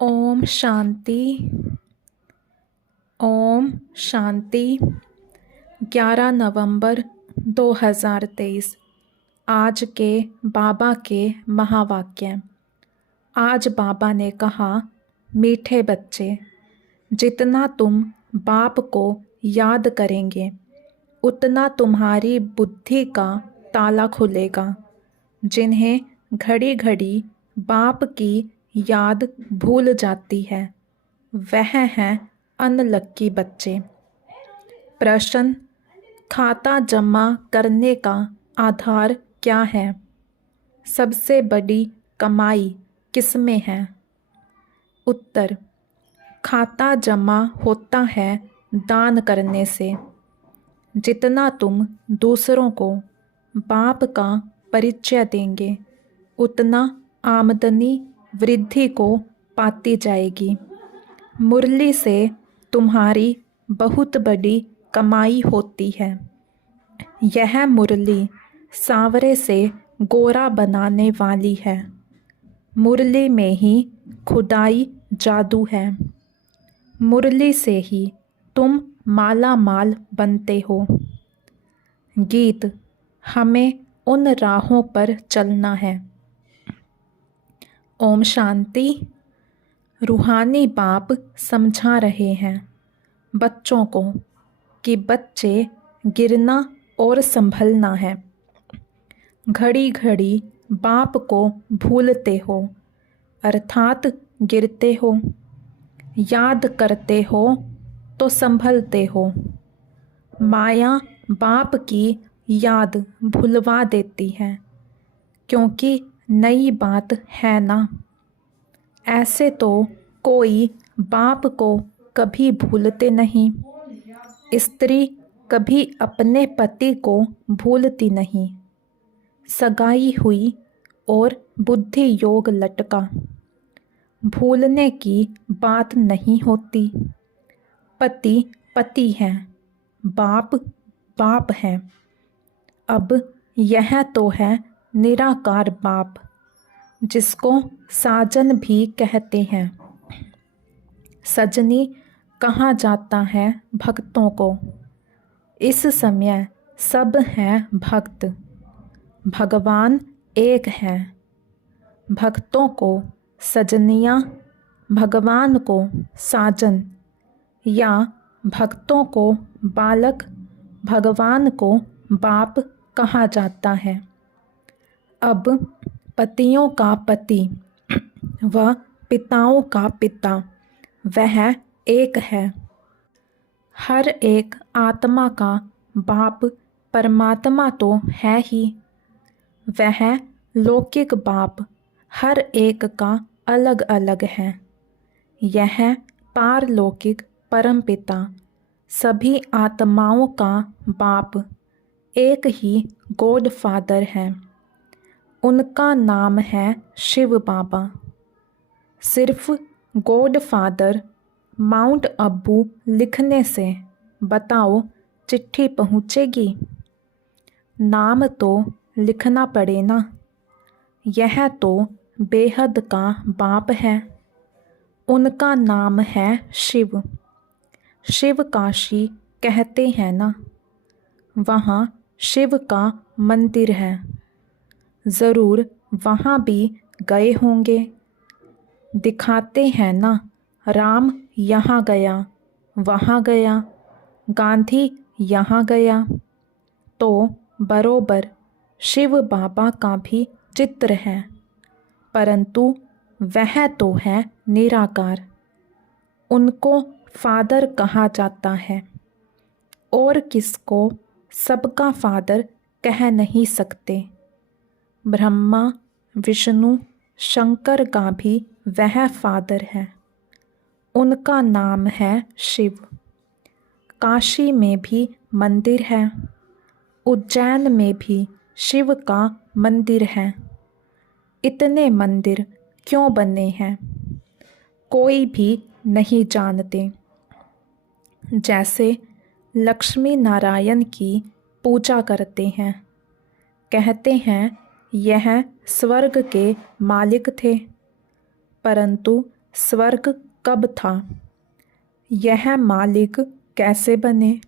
ओम शांति। ओम शांति। 11 नवंबर 2023। आज के बाबा के महावाक्य। आज बाबा ने कहा, मीठे बच्चे, जितना तुम बाप को याद करेंगे उतना तुम्हारी बुद्धि का ताला खुलेगा। जिन्हें घड़ी घड़ी बाप की याद भूल जाती है वह हैं अनलक्की बच्चे। प्रश्न, खाता जमा करने का आधार क्या है? सबसे बड़ी कमाई किसमें है? उत्तर, खाता जमा होता है दान करने से। जितना तुम दूसरों को बाप का परिचय देंगे उतना आमदनी वृद्धि को पाती जाएगी। मुरली से तुम्हारी बहुत बड़ी कमाई होती है। यह मुरली सांवरे से गोरा बनाने वाली है। मुरली में ही खुदाई जादू है। मुरली से ही तुम माला माल बनते हो। गीत, हमें उन राहों पर चलना है। ओम शांति। रूहानी बाप समझा रहे हैं बच्चों को कि बच्चे गिरना और संभलना है। घड़ी घड़ी बाप को भूलते हो अर्थात गिरते हो। याद करते हो तो संभलते हो। माया बाप की याद भुलवा देती है क्योंकि नई बात है ना। ऐसे तो कोई बाप को कभी भूलते नहीं। स्त्री कभी अपने पति को भूलती नहीं। सगाई हुई और बुद्धि योग लटका, भूलने की बात नहीं होती। पति पति है, बाप बाप है। अब यह तो है निराकार बाप, जिसको साजन भी कहते हैं। सजनी कहा जाता है भक्तों को। इस समय सब हैं भक्त, भगवान एक है। भक्तों को सजनियाँ, भगवान को साजन, या भक्तों को बालक, भगवान को बाप कहा जाता है। अब पतियों का पति व पिताओं का पिता वह एक है। हर एक आत्मा का बाप परमात्मा तो है ही। वह लौकिक बाप हर एक का अलग अलग है। यह पारलौकिक परमपिता सभी आत्माओं का बाप एक ही गॉड फादर है। उनका नाम है शिव बाबा। सिर्फ गॉड फादर माउंट अबू लिखने से बताओ चिट्ठी पहुँचेगी? नाम तो लिखना पड़े ना। यह तो बेहद का बाप है। उनका नाम है शिव। शिव काशी कहते हैं ना। वहाँ शिव का मंदिर है। ज़रूर वहाँ भी गए होंगे। दिखाते हैं ना, राम यहाँ गया, वहाँ गया, गांधी यहाँ गया। तो बरोबर शिव बाबा का भी चित्र है, परंतु वह तो है निराकार। उनको फादर कहा जाता है और किसको सबका फादर कह नहीं सकते। ब्रह्मा, विष्णु, शंकर का भी वह फादर है। उनका नाम है शिव। काशी में भी मंदिर है। उज्जैन में भी शिव का मंदिर है। इतने मंदिर क्यों बने हैं कोई भी नहीं जानते। जैसे लक्ष्मी नारायण की पूजा करते हैं, कहते हैं यह स्वर्ग के मालिक थे, परंतु स्वर्ग कब था, यह मालिक कैसे बने,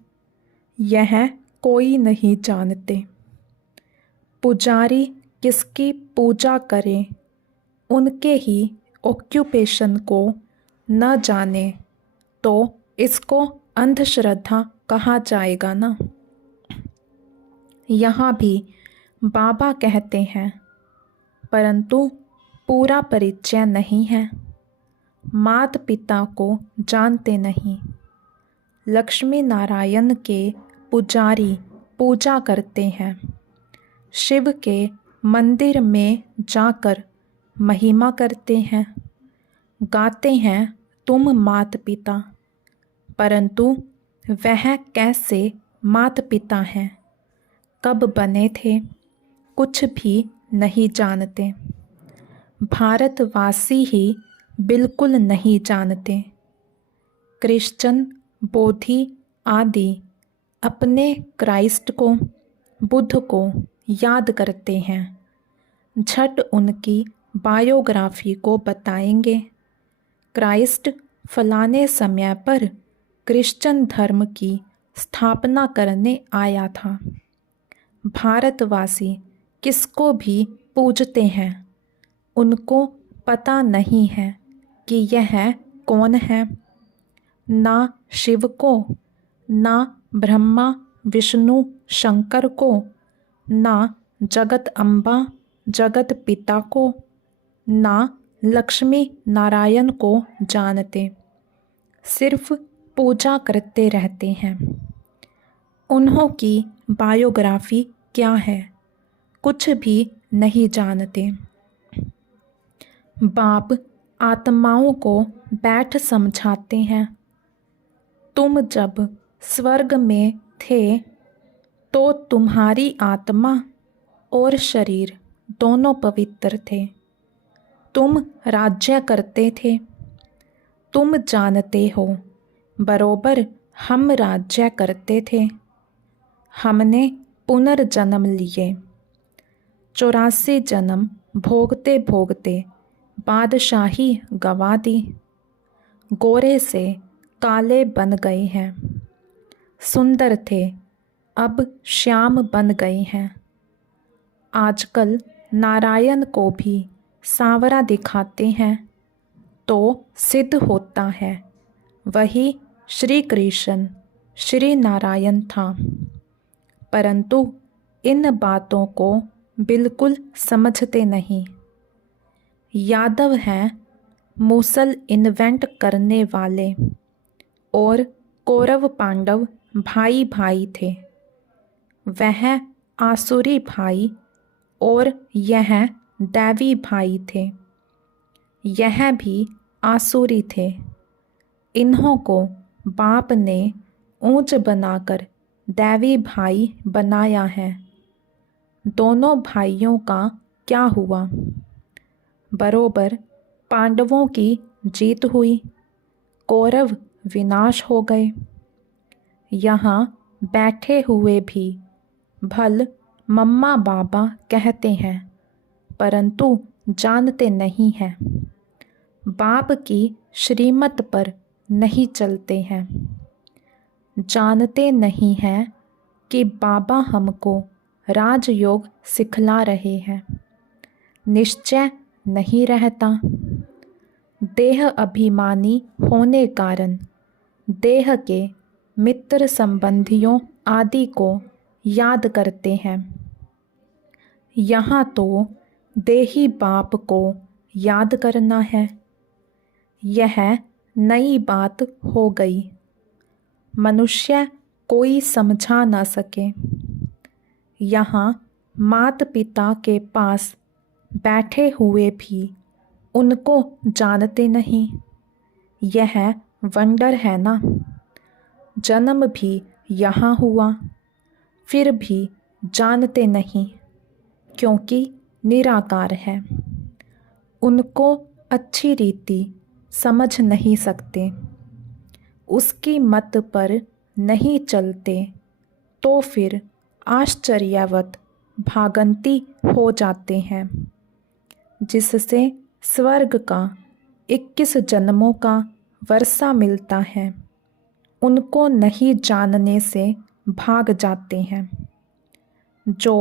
यह कोई नहीं जानते। पुजारी किसकी पूजा करें, उनके ही ऑक्यूपेशन को न जाने तो इसको अंधश्रद्धा कहा जाएगा ना। यहाँ भी बाबा कहते हैं, परंतु पूरा परिचय नहीं है, माता पिता को जानते नहीं। लक्ष्मी नारायण के पुजारी पूजा करते हैं, शिव के मंदिर में जाकर महिमा करते हैं, गाते हैं तुम माता पिता, परंतु वह कैसे माता पिता हैं, कब बने थे, कुछ भी नहीं जानते। भारतवासी ही बिल्कुल नहीं जानते। क्रिश्चियन, बोधि आदि अपने क्राइस्ट को, बुद्ध को याद करते हैं, झट उनकी बायोग्राफी को बताएंगे। क्राइस्ट फलाने समय पर क्रिश्चियन धर्म की स्थापना करने आया था। भारतवासी किसको भी पूजते हैं, उनको पता नहीं है कि यह कौन है। ना शिव को, ना ब्रह्मा विष्णु शंकर को, ना जगत अम्बा जगत पिता को, ना लक्ष्मी नारायण को जानते, सिर्फ पूजा करते रहते हैं। उन्हों की बायोग्राफी क्या है, कुछ भी नहीं जानते। बाप आत्माओं को बैठ समझाते हैं, तुम जब स्वर्ग में थे तो तुम्हारी आत्मा और शरीर दोनों पवित्र थे, तुम राज्य करते थे। तुम जानते हो बरोबर हम राज्य करते थे। हमने पुनर्जन्म लिए, 84 जन्म भोगते भोगते बादशाही गवा दी, गोरे से काले बन गए हैं, सुंदर थे अब श्याम बन गए हैं। आजकल नारायण को भी सांवरा दिखाते हैं तो सिद्ध होता है वही श्री कृष्ण श्री नारायण था, परंतु इन बातों को बिल्कुल समझते नहीं। यादव हैं मूसल इन्वेंट करने वाले, और कौरव पांडव भाई भाई थे। वह आसुरी भाई और यह दैवी भाई थे। यह भी आसुरी थे। इन्हों को बाप ने ऊंच बनाकर दैवी भाई बनाया है। दोनों भाइयों का क्या हुआ? बरोबर पांडवों की जीत हुई, कौरव विनाश हो गए। यहाँ बैठे हुए भी भल मम्मा बाबा कहते हैं, परंतु जानते नहीं हैं, बाप की श्रीमत पर नहीं चलते हैं। जानते नहीं हैं कि बाबा हमको राजयोग सिखला रहे हैं। निश्चय नहीं रहता। देह अभिमानी होने कारण देह के मित्र संबंधियों आदि को याद करते हैं। यहाँ तो देही बाप को याद करना है। यह नई बात हो गई, मनुष्य कोई समझा ना सके। यहाँ माता पिता के पास बैठे हुए भी उनको जानते नहीं। यह वंडर है ना। जन्म भी यहाँ हुआ, फिर भी जानते नहीं, क्योंकि निराकार है। उनको अच्छी रीति समझ नहीं सकते, उसकी मत पर नहीं चलते, तो फिर आश्चर्यवत भागंती हो जाते हैं, जिससे स्वर्ग का 21 जन्मों का वर्षा मिलता है। उनको नहीं जानने से भाग जाते हैं। जो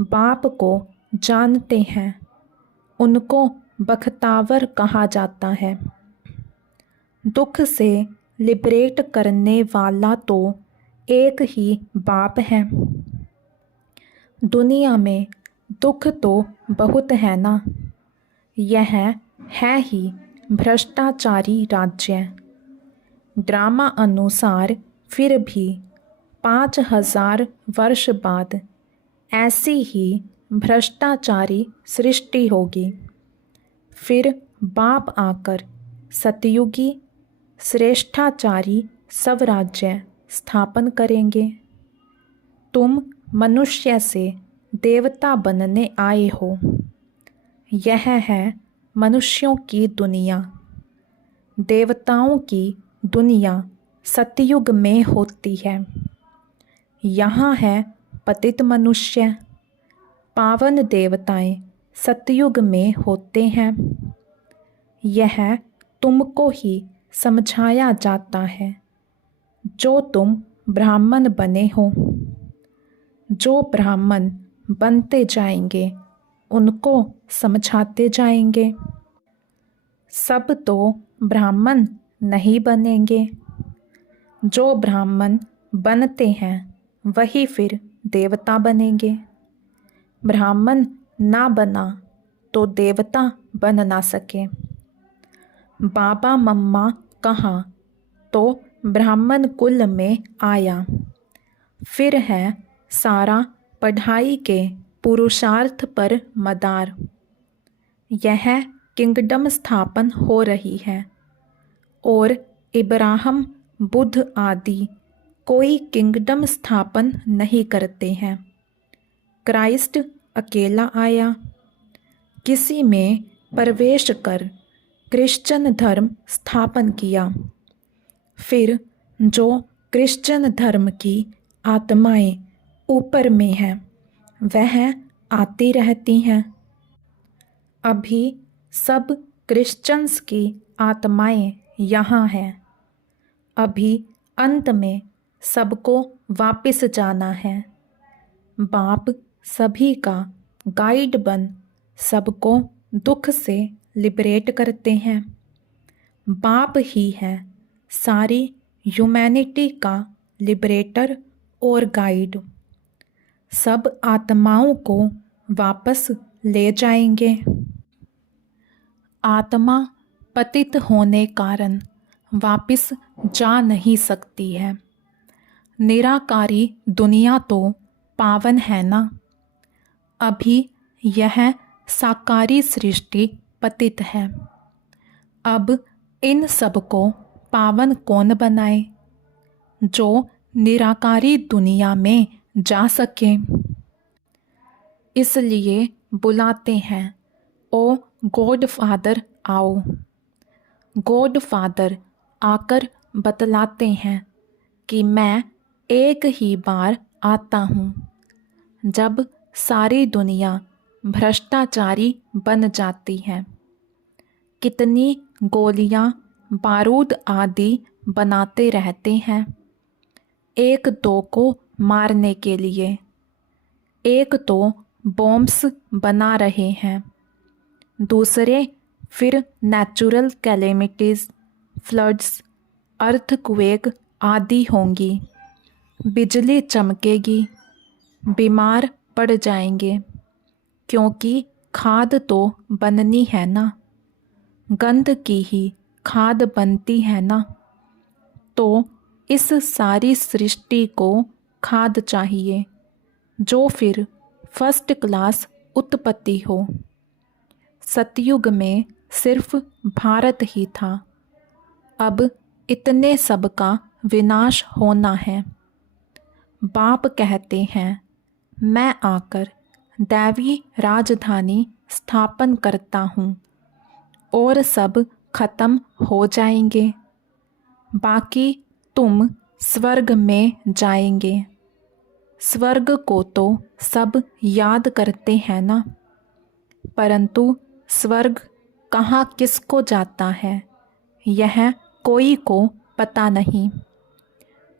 बाप को जानते हैं उनको बख्तावर कहा जाता है। दुख से लिबरेट करने वाला तो एक ही बाप है। दुनिया में दुख तो बहुत है ना। यह है ही भ्रष्टाचारी राज्य। ड्रामा अनुसार फिर भी 5000 वर्ष बाद ऐसी ही भ्रष्टाचारी सृष्टि होगी। फिर बाप आकर सतयुगी श्रेष्ठाचारी स्वराज्य स्थापन करेंगे। तुम मनुष्य से देवता बनने आए हो। यह है मनुष्यों की दुनिया। देवताओं की दुनिया सतयुग में होती है। यहाँ है पतित मनुष्य। पावन देवताएं सतयुग में होते हैं। यह तुमको ही समझाया जाता है जो तुम ब्राह्मण बने हो। जो ब्राह्मण बनते जाएंगे उनको समझाते जाएंगे। सब तो ब्राह्मण नहीं बनेंगे। जो ब्राह्मण बनते हैं वही फिर देवता बनेंगे। ब्राह्मण ना बना तो देवता बन ना सके। बाबा मम्मा कहाँ तो ब्राह्मण कुल में आया। फिर है सारा पढ़ाई के पुरुषार्थ पर मदार। यह किंगडम स्थापन हो रही है और इब्राहिम बुद्ध आदि कोई किंगडम स्थापन नहीं करते हैं। क्राइस्ट अकेला आया। किसी में प्रवेश कर क्रिश्चियन धर्म स्थापन किया। फिर जो क्रिश्चियन धर्म की आत्माएं ऊपर में हैं वह आती रहती हैं। अभी सब क्रिश्चियंस की आत्माएं यहाँ हैं। अभी अंत में सबको वापस जाना है। बाप सभी का गाइड बन सबको दुख से लिबरेट करते हैं। बाप ही है सारी ह्यूमैनिटी का लिबरेटर और गाइड। सब आत्माओं को वापस ले जाएंगे। आत्मा पतित होने कारण वापस जा नहीं सकती है। निराकारी दुनिया तो पावन है ना। अभी यह साकारी सृष्टि पतित है। अब इन सब को पावन कौन बनाए जो निराकारी दुनिया में जा सके। इसलिए बुलाते हैं ओ गॉड फादर आओ। गॉड फादर आकर बतलाते हैं कि मैं एक ही बार आता हूँ जब सारी दुनिया भ्रष्टाचारी बन जाती है। कितनी गोलियां बारूद आदि बनाते रहते हैं एक दो को मारने के लिए। एक तो बॉम्ब्स बना रहे हैं, दूसरे फिर नेचुरल कैलेमिटीज़, फ्लड्स, अर्थक्वेक आदि होंगी। बिजली चमकेगी, बीमार पड़ जाएंगे क्योंकि खाद तो बननी है ना। गंध की ही खाद बनती है ना। तो इस सारी सृष्टि को खाद चाहिए जो फिर फर्स्ट क्लास उत्पत्ति हो। सतयुग में सिर्फ भारत ही था। अब इतने सब का विनाश होना है। बाप कहते हैं मैं आकर दैवी राजधानी स्थापन करता हूँ और सब खत्म हो जाएंगे। बाकी तुम स्वर्ग में जाएंगे। स्वर्ग को तो सब याद करते हैं ना, परंतु स्वर्ग कहाँ किसको जाता है यह कोई को पता नहीं।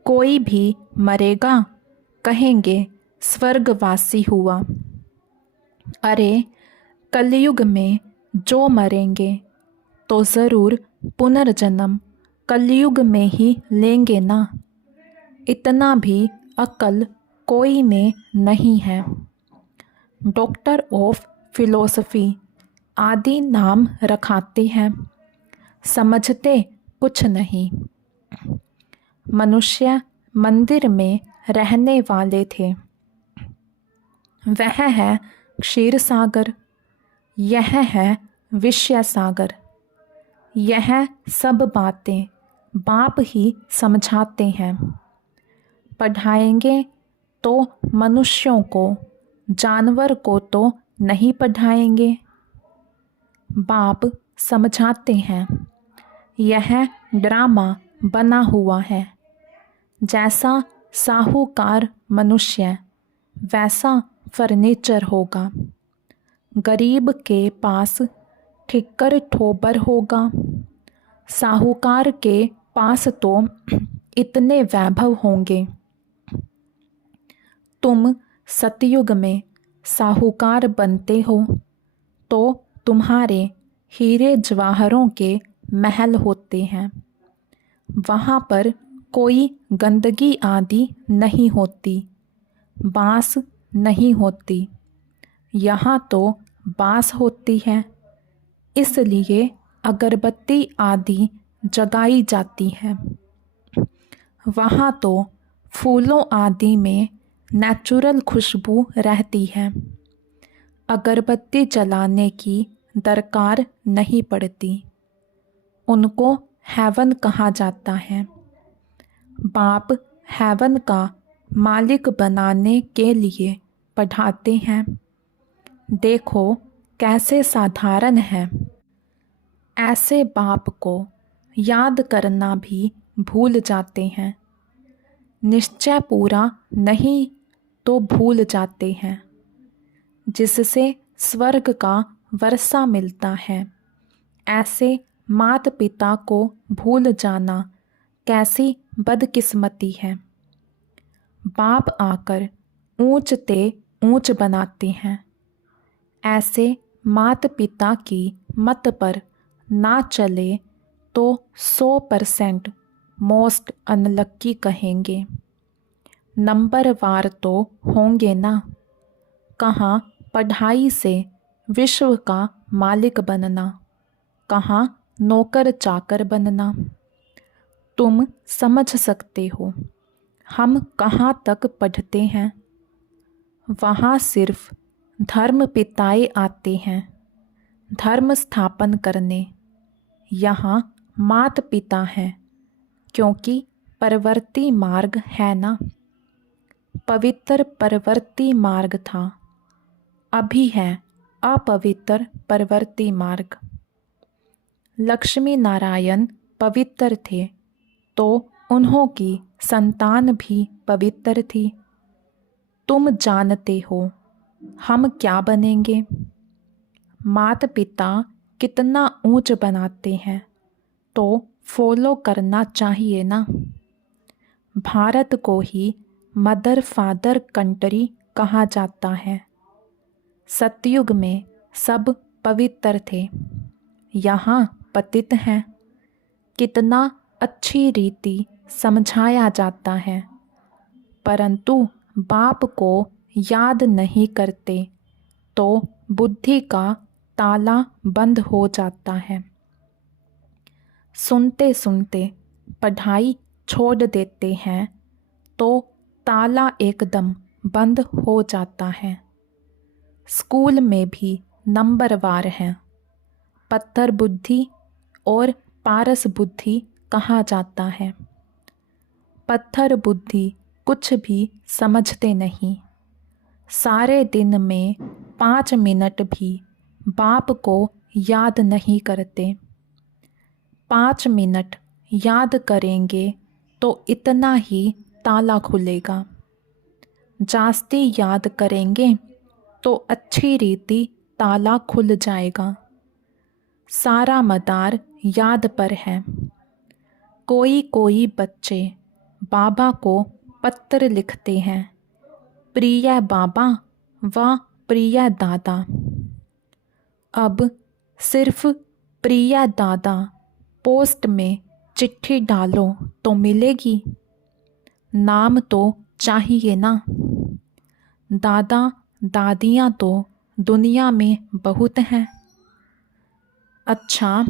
कोई भी मरेगा कहेंगे स्वर्गवासी हुआ। अरे कलयुग में जो मरेंगे तो ज़रूर पुनर्जन्म कलयुग में ही लेंगे ना। इतना भी अक्ल कोई में नहीं है। डॉक्टर ऑफ फिलोसफी आदि नाम रखाते हैं, समझते कुछ नहीं। मनुष्य मंदिर में रहने वाले थे, वह है क्षीर सागर, यह है विषय सागर। यह सब बातें बाप ही समझाते हैं। पढ़ाएंगे तो मनुष्यों को, जानवर को तो नहीं पढ़ाएंगे। बाप समझाते हैं यह ड्रामा बना हुआ है। जैसा साहूकार मनुष्य वैसा फर्नीचर होगा। गरीब के पास ठिक्कर ठोबर होगा। साहूकार के पास तो इतने वैभव होंगे। तुम सतयुग में साहूकार बनते हो तो तुम्हारे हीरे जवाहरों के महल होते हैं। वहाँ पर कोई गंदगी आदि नहीं होती, बांस नहीं होती। यहाँ तो बांस होती है, इसलिए अगरबत्ती आदि जगाई जाती है। वहाँ तो फूलों आदि में नेचुरल खुशबू रहती है। अगरबत्ती जलाने की दरकार नहीं पड़ती। उनको हेवन कहा जाता है। बाप हेवन का मालिक बनाने के लिए पढ़ाते हैं। देखो कैसे साधारण है। ऐसे बाप को याद करना भी भूल जाते हैं। निश्चय पूरा नहीं तो भूल जाते हैं। जिससे स्वर्ग का वर्षा मिलता है, ऐसे माता पिता को भूल जाना कैसी बदकिस्मती है। बाप आकर ऊंच ते ऊंच बनाते हैं। ऐसे माता पिता की मत पर ना चले तो 100% मोस्ट अनलक्की कहेंगे। नंबर वार तो होंगे ना। कहाँ पढ़ाई से विश्व का मालिक बनना, कहाँ नौकर चाकर बनना। तुम समझ सकते हो हम कहाँ तक पढ़ते हैं। वहाँ सिर्फ धर्म पिताए आते हैं धर्म स्थापन करने। यहाँ मात पिता हैं, क्योंकि परवर्ती मार्ग है ना। पवित्र परवर्ती मार्ग था, अभी है अपवित्र परवर्ती मार्ग। लक्ष्मी नारायण पवित्र थे तो उन्हों की संतान भी पवित्र थी। तुम जानते हो हम क्या बनेंगे। माता पिता कितना ऊंच बनाते हैं तो फॉलो करना चाहिए ना। भारत को ही मदर फादर कंट्री कहा जाता है। सतयुग में सब पवित्र थे, यहाँ पतित हैं। कितना अच्छी रीति समझाया जाता है, परंतु बाप को याद नहीं करते तो बुद्धि का ताला बंद हो जाता है। सुनते सुनते पढ़ाई छोड़ देते हैं तो ताला एकदम बंद हो जाता है। स्कूल में भी नंबरवार हैं। पत्थर बुद्धि और पारस बुद्धि कहा जाता है। पत्थर बुद्धि कुछ भी समझते नहीं। सारे दिन में 5 मिनट भी बाप को याद नहीं करते। 5 मिनट याद करेंगे तो इतना ही ताला खुलेगा। जास्ती याद करेंगे तो अच्छी रीति ताला खुल जाएगा। सारा मदार याद पर है। कोई कोई बच्चे बाबा को पत्र लिखते हैं, प्रिय बाबा व प्रिय दादा। अब सिर्फ प्रिय दादा पोस्ट में चिट्ठी डालो तो मिलेगी, नाम तो चाहिए ना। दादा दादियाँ तो दुनिया में बहुत हैं। अच्छा,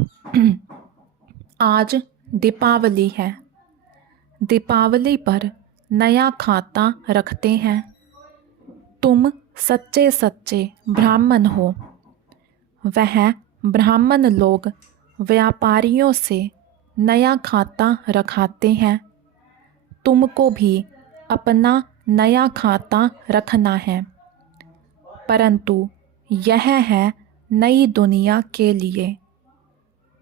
आज दीपावली है। दीपावली पर नया खाता रखते हैं। तुम सच्चे सच्चे ब्राह्मण हो। वह ब्राह्मण लोग व्यापारियों से नया खाता रखाते हैं। तुमको भी अपना नया खाता रखना है, परंतु यह है नई दुनिया के लिए।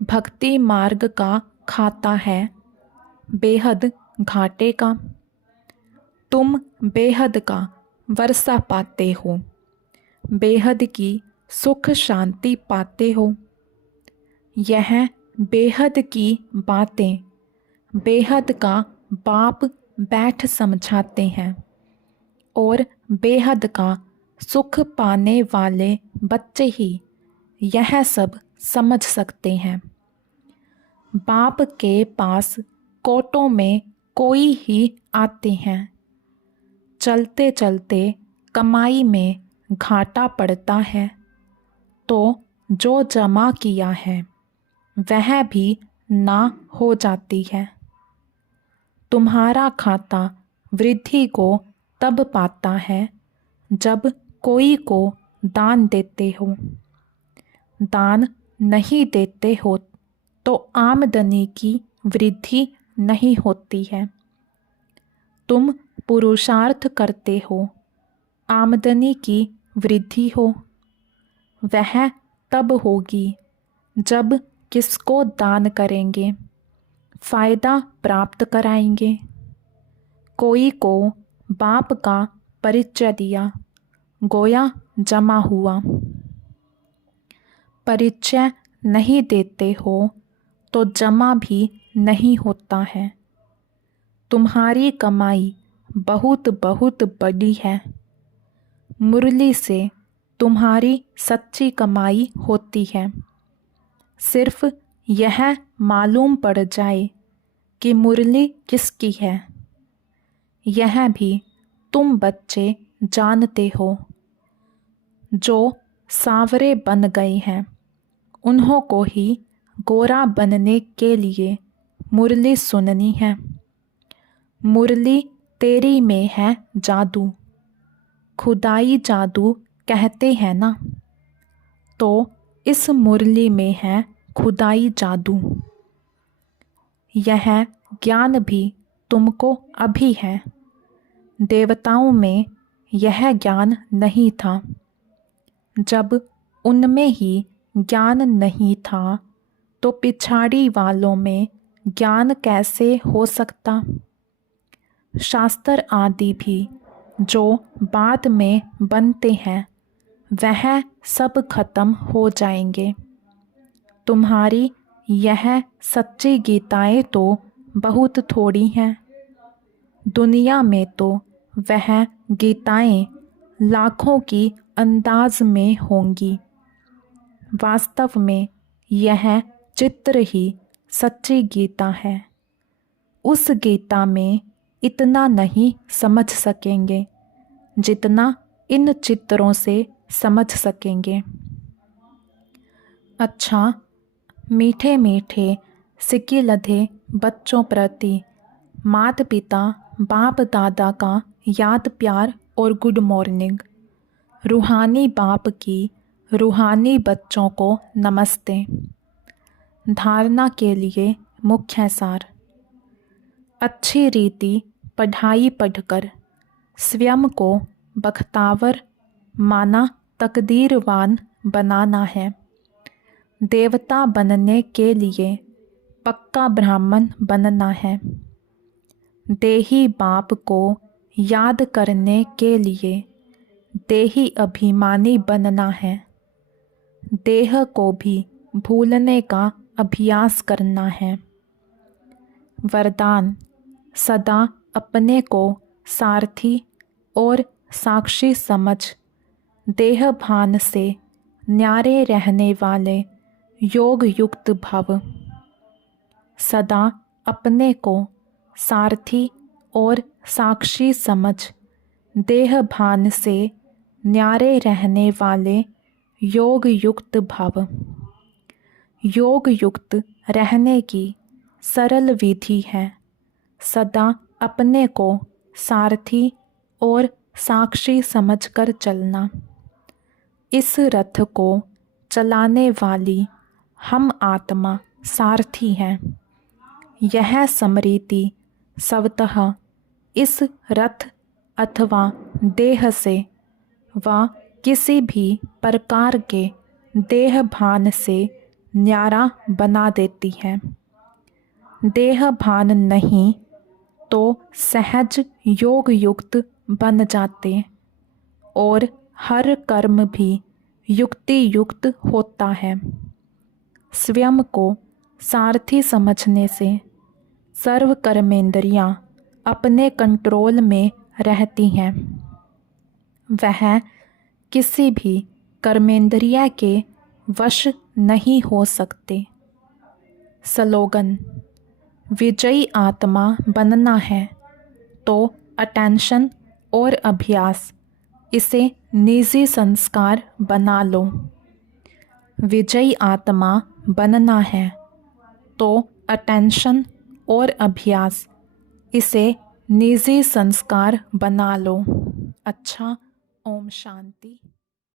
भक्ति मार्ग का खाता है बेहद घाटे का। तुम बेहद का वर्षा पाते हो, बेहद की सुख शांति पाते हो। यह बेहद की बातें बेहद का बाप बैठ समझाते हैं और बेहद का सुख पाने वाले बच्चे ही यह सब समझ सकते हैं। बाप के पास कोटों में कोई ही आते हैं। चलते चलते कमाई में घाटा पड़ता है तो जो जमा किया है वह भी ना हो जाती है। तुम्हारा खाता वृद्धि को तब पाता है जब कोई को दान देते हो। दान नहीं देते हो तो आमदनी की वृद्धि नहीं होती है। तुम पुरुषार्थ करते हो, आमदनी की वृद्धि हो। वह तब होगी जब किसको दान करेंगे, फ़ायदा प्राप्त कराएंगे। कोई को बाप का परिचय दिया, गोया जमा हुआ। परिचय नहीं देते हो तो जमा भी नहीं होता है। तुम्हारी कमाई बहुत बहुत बड़ी है। मुरली से तुम्हारी सच्ची कमाई होती है। सिर्फ यह मालूम पड़ जाए कि मुरली किसकी है, यह भी तुम बच्चे जानते हो। जो सांवरे बन गए हैं उन्हों को ही गोरा बनने के लिए मुरली सुननी है। मुरली तेरी में है जादू, खुदाई जादू कहते हैं ना, तो इस मुरली में है खुदाई जादू। यह ज्ञान भी तुमको अभी है। देवताओं में यह ज्ञान नहीं था। जब उनमें ही ज्ञान नहीं था तो पिछाड़ी वालों में ज्ञान कैसे हो सकता। शास्त्र आदि भी जो बाद में बनते हैं वह सब खत्म हो जाएंगे। तुम्हारी यह सच्ची गीताएं तो बहुत थोड़ी हैं। दुनिया में तो वह गीताएं लाखों की अंदाज में होंगी। वास्तव में यह चित्र ही सच्ची गीता है। उस गीता में इतना नहीं समझ सकेंगे जितना इन चित्रों से समझ सकेंगे। अच्छा, मीठे मीठे सिक्के लधे बच्चों प्रति माता पिता बाप दादा का याद प्यार और गुड मॉर्निंग। रूहानी बाप की रूहानी बच्चों को नमस्ते। धारणा के लिए मुख्य सार। अच्छी रीति पढ़ाई पढ़कर स्वयं को बख्तावर माना तकदीरवान बनाना है। देवता बनने के लिए पक्का ब्राह्मण बनना है। देही बाप को याद करने के लिए देही अभिमानी बनना है। देह को भी भूलने का अभ्यास करना है। वरदान: सदा अपने को सारथी और साक्षी समझ देह भान से न्यारे रहने वाले योग युक्त भव। सदा अपने को सारथी और साक्षी समझ देह भान से न्यारे रहने वाले योग युक्त भव। योग युक्त रहने की सरल विधि है सदा अपने को सारथी और साक्षी समझकर चलना। इस रथ को चलाने वाली हम आत्मा सारथी हैं। यह स्मृति स्वतः इस रथ अथवा देह से व किसी भी प्रकार के देह भान से न्यारा बना देती है। देह भान नहीं तो सहज योग युक्त बन जाते और हर कर्म भी युक्ति युक्त होता है। स्वयं को सारथी समझने से सर्व कर्मेंद्रियां अपने कंट्रोल में रहती हैं। वह किसी भी कर्मेंद्रिय के वश नहीं हो सकते। स्लोगन: विजयी आत्मा बनना है तो अटेंशन और अभ्यास इसे निजी संस्कार बना लो। विजयी आत्मा बनना है तो अटेंशन और अभ्यास इसे निजी संस्कार बना लो। अच्छा, ओम शांति।